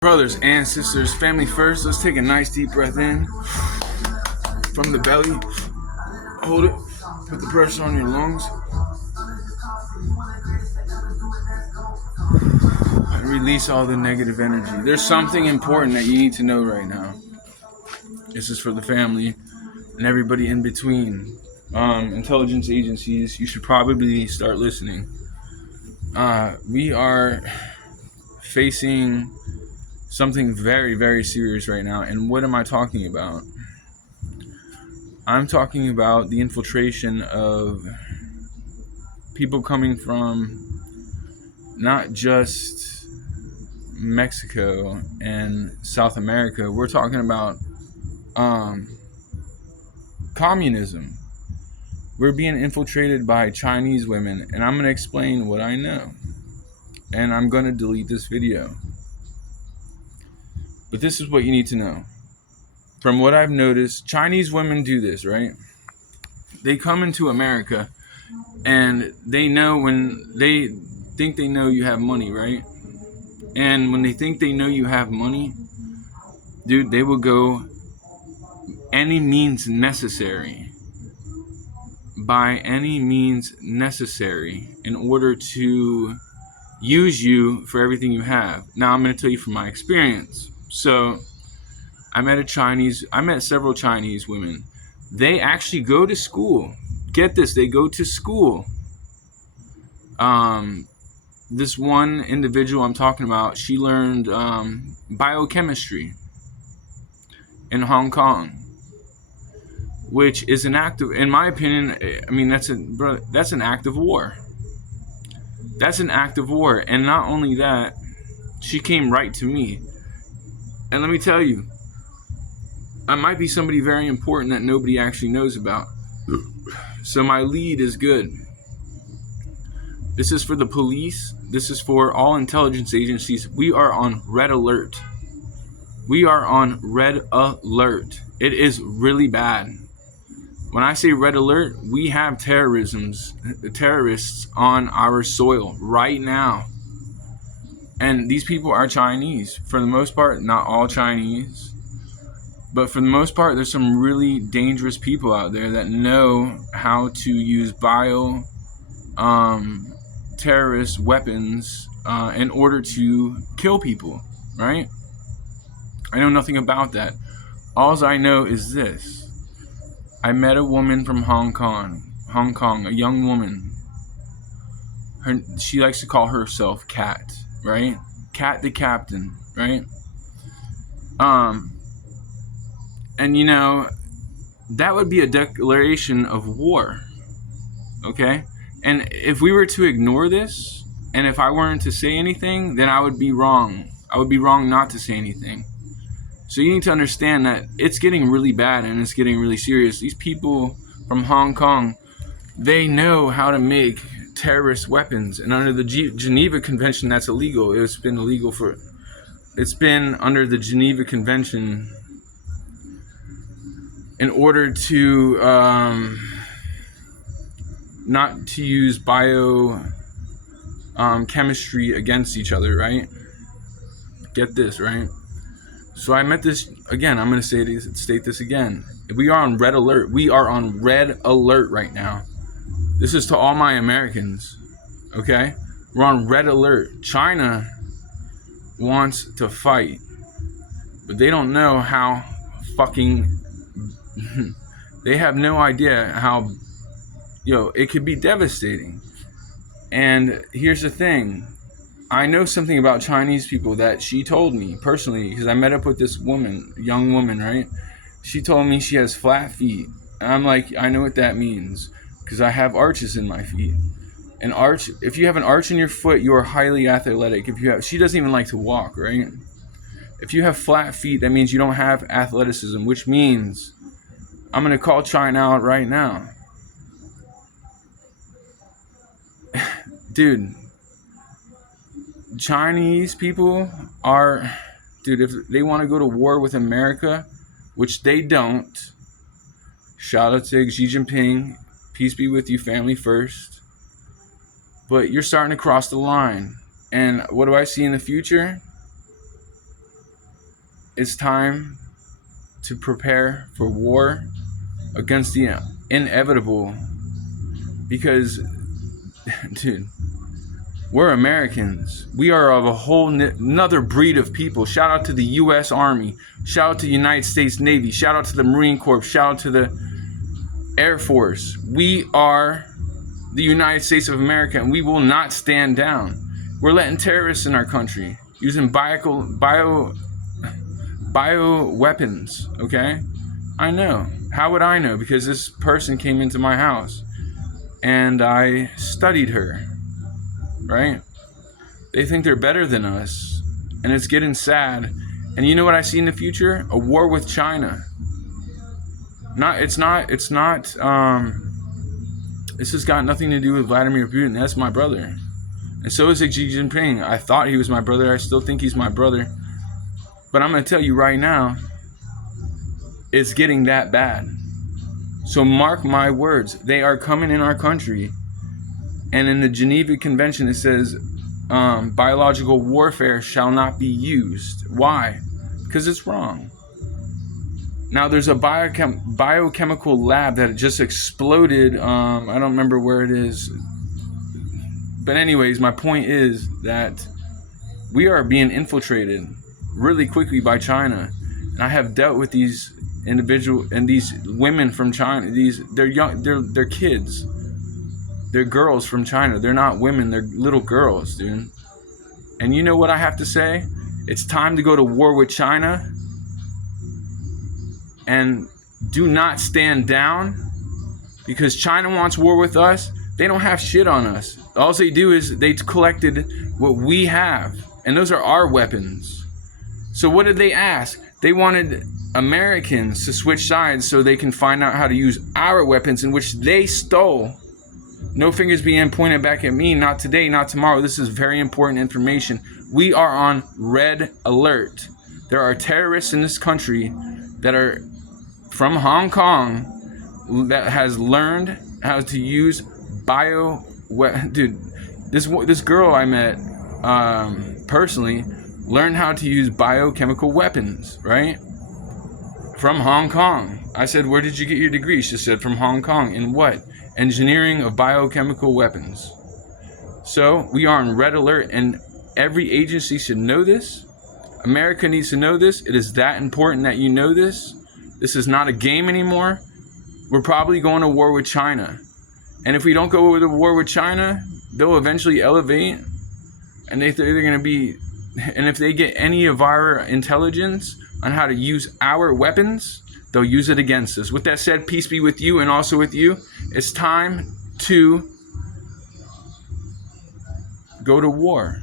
Brothers and sisters, family first. Let's take a nice deep breath in from the belly. Hold it. Put the pressure on your lungs. And release all the negative energy. There's something important that you need to know right now. This is for the family and everybody in between. Intelligence agencies, you should probably start listening. We are facing something very, very serious right now. And what am I talking about? I'm talking about the infiltration of people coming from not just Mexico and South America. We're talking about communism. We're being infiltrated by Chinese women, and I'm going to explain what I know. And I'm going to delete this video. But this is what you need to know. From what I've noticed, Chinese women do this, right? They come into America and they know when they think they know you have money, right? And when they think they know you have money, dude, they will go any means necessary, by any means necessary, in order to use you for everything you have. Now, I'm going to tell you from my experience. So, I met several Chinese women. They actually go to school. Get this, they go to school. This one individual I'm talking about, she learned biochemistry in Hong Kong, which is an act of, in my opinion, I mean, that's an act of war. That's an act of war. And not only that, she came right to me. And let me tell you, I might be somebody very important that nobody actually knows about. So my lead is good. This is for the police. This is for all intelligence agencies. We are on red alert. We are on red alert. It is really bad. When I say red alert, we have terrorists on our soil right now. And these people are Chinese. For the most part, not all Chinese. But for the most part, there's some really dangerous people out there that know how to use terrorist weapons in order to kill people, right? I know nothing about that. All I know is this. I met a woman from Hong Kong, a young woman. She likes to call herself Cat, right? Cat the Captain, right? And you know, that would be a declaration of war, okay? And if we were to ignore this, and if I weren't to say anything, then I would be wrong. I would be wrong not to say anything. So you need to understand that it's getting really bad and it's getting really serious. These people from Hong Kong, they know how to make terrorist weapons. And under the Geneva Convention, that's illegal. It's been under the Geneva Convention in order to not to use chemistry against each other, right? Get this, right? So I met this, again, I'm going to state this again. We are on red alert. We are on red alert right now. This is to all my Americans, okay? We're on red alert. China wants to fight, but they don't know how they have no idea how, it could be devastating. And here's the thing. I know something about Chinese people that she told me personally, because I met up with this young woman, right? She told me she has flat feet. And I'm like, I know what that means, because I have arches in my feet. If you have an arch in your foot, you are highly athletic. She doesn't even like to walk, right? If you have flat feet, that means you don't have athleticism, which means I'm going to call China out right now. Dude, Chinese people if they want to go to war with America, which they don't, shout out to Xi Jinping, peace be with you, family first. But you're starting to cross the line. And what do I see in the future? it's time to prepare for war against the inevitable. Because, dude, we're Americans. We are of a whole another breed of people. Shout out to the U.S. Army. Shout out to the United States Navy. Shout out to the Marine Corps. Shout out to the Air Force. We are the United States of America, and we will not stand down. We're letting terrorists in our country using bio weapons, okay? I know. How would I know? Because this person came into my house and I studied her, right? They think they're better than us, and it's getting sad. And you know what I see in the future? A war with China. This has got nothing to do with Vladimir Putin. That's my brother. And so is Xi Jinping. I thought he was my brother. I still think he's my brother. But I'm going to tell you right now, it's getting that bad. So mark my words. They are coming in our country. And in the Geneva Convention, it says biological warfare shall not be used. Why? Because it's wrong. Now, there's a biochemical lab that just exploded. I don't remember where it is. But anyways, my point is that we are being infiltrated really quickly by China. And I have dealt with these individuals and these women from China. They're kids. They're girls from China. They're not women. They're little girls, dude. And you know what I have to say? It's time to go to war with China. And do not stand down, because China wants war with us. They don't have shit on us. All they do is they collected what we have, and those are our weapons. So what did they ask? They wanted Americans to switch sides so they can find out how to use our weapons, in which they stole. No fingers being pointed back at me. Not today, not tomorrow. This is very important information. We are on red alert. There are terrorists in this country that are from Hong Kong that has learned how to use dude, this girl I met personally learned how to use biochemical weapons, right? From Hong Kong. I said, where did you get your degree? She said, from Hong Kong. In what? Engineering of biochemical weapons. So we are on red alert, and every agency should know this. America needs to know this. It is that important that you know this. This is not a game anymore. We're probably going to war with China. And if we don't go to war with China, they'll eventually elevate. And they're going to be... And if they get any of our intelligence on how to use our weapons, they'll use it against us. With that said, peace be with you and also with you. It's time to go to war.